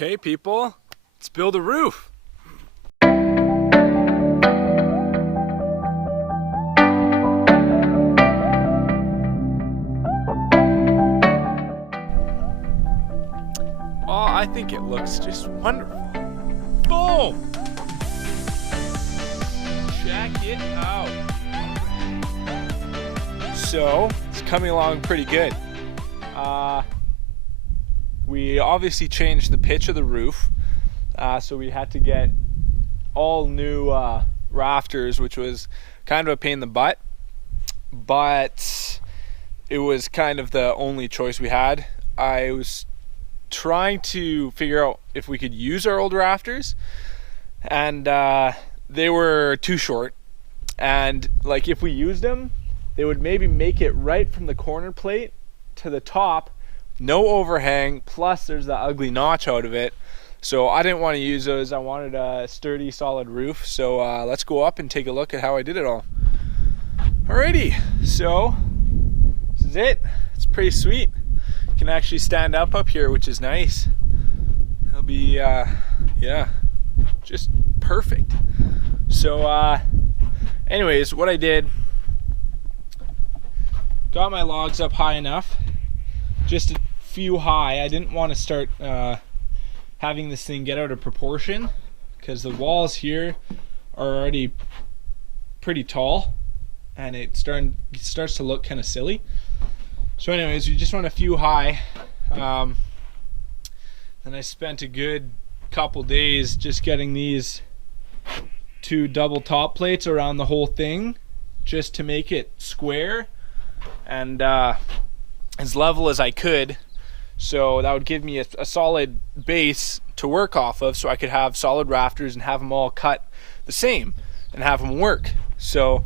Okay, people, let's build a roof. Oh, I think it looks just wonderful. Boom! Check it out. So, it's coming along pretty good. We obviously changed the pitch of the roof, so we had to get all new rafters, which was kind of a pain in the butt, but it was kind of the only choice we had. I was trying to figure out if we could use our old rafters, and they were too short, and like if we used them, they would maybe make it right from the corner plate to the top, no overhang, plus there's the ugly notch out of it. So I didn't want to use those. I wanted a sturdy, solid roof. So let's go up and take a look at how I did it all. Alrighty, so this is it. It's pretty sweet. You can actually stand up here, which is nice. It'll be, yeah, just perfect. So anyways, what I did, got my logs up high enough, just a few high. I didn't want to start having this thing get out of proportion because the walls here are already pretty tall and it starts to look kind of silly. So anyways, we just went a few high. And I spent a good couple days just getting these two double top plates around the whole thing just to make it square and as level as I could, so that would give me a solid base to work off of, so I could have solid rafters and have them all cut the same and have them work. So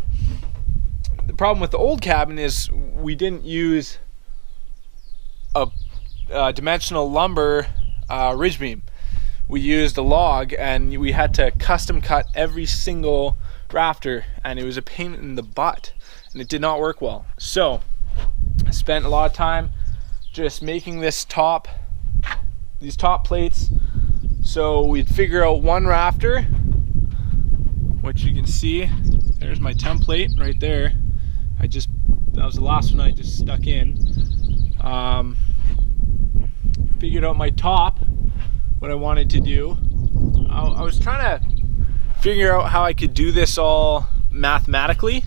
the problem with the old cabin is we didn't use a dimensional lumber ridge beam. We used a log, and we had to custom cut every single rafter, and it was a pain in the butt, and it did not work well. So I spent a lot of time just making these top plates, so we'd figure out one rafter, which you can see there's my template right there. That was the last one I just stuck in. Figured out my top, what I wanted to do. I was trying to figure out how I could do this all mathematically,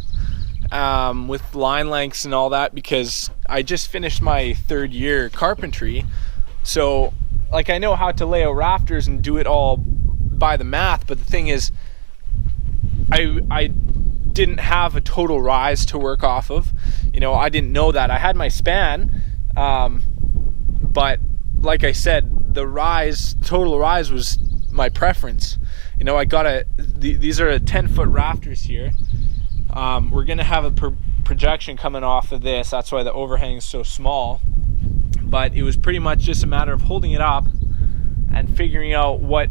with line lengths and all that, because I just finished my third year carpentry, so like I know how to lay out rafters and do it all by the math, but the thing is I didn't have a total rise to work off of. I didn't know that. I had my span, but like I said, the total rise was my preference. I got these are 10-foot rafters here. We're gonna have a projection coming off of this, that's why the overhang is so small, but it was pretty much just a matter of holding it up and figuring out what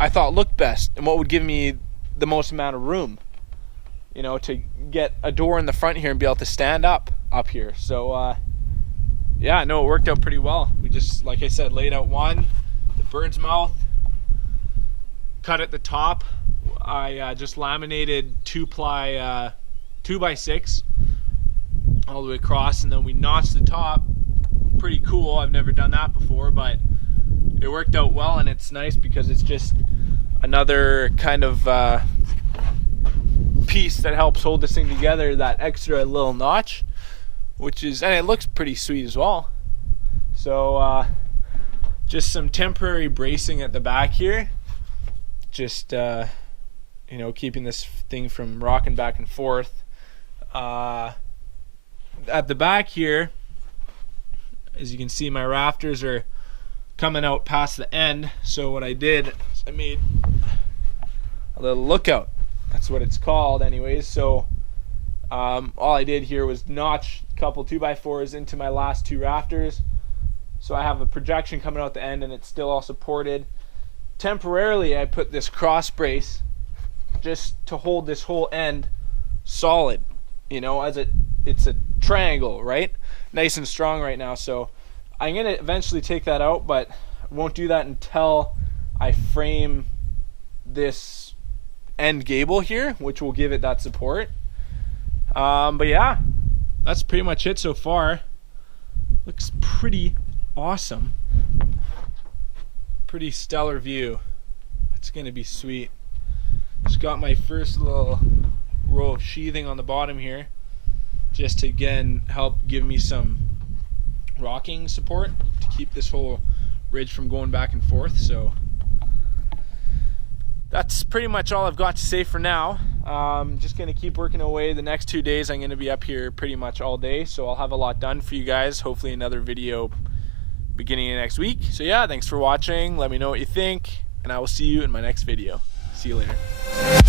I thought looked best and what would give me the most amount of room, to get a door in the front here and be able to stand up here. So yeah, no, it worked out pretty well. We just, like I said, laid out the bird's mouth, cut at the top. I just laminated 2-ply 2x6 all the way across, and then we notched the top. Pretty cool. I've never done that before, but it worked out well, and it's nice because it's just another kind of piece that helps hold this thing together, that extra little notch, and it looks pretty sweet as well. So just some temporary bracing at the back here, just keeping this thing from rocking back and forth. At the back here, as you can see, my rafters are coming out past the end, so what I did is I made a little lookout. That's what it's called anyways. So all I did here was notch a couple 2x4s into my last two rafters, so I have a projection coming out the end, and it's still all supported. Temporarily I put this cross brace just to hold this whole end solid, as it's a triangle, right? Nice and strong right now. So I'm gonna eventually take that out, but I won't do that until I frame this end gable here, which will give it that support. But yeah, that's pretty much it so far. Looks pretty awesome. Pretty stellar view. It's gonna be sweet. Just got my first little row of sheathing on the bottom here, just to again help give me some rocking support to keep this whole ridge from going back and forth. So that's pretty much all I've got to say for now. Just gonna keep working away. The next 2 days I'm gonna be up here pretty much all day, so I'll have a lot done for you guys. Hopefully another video beginning of next week. So yeah, thanks for watching. Let me know what you think, and I will see you in my next video. See you later.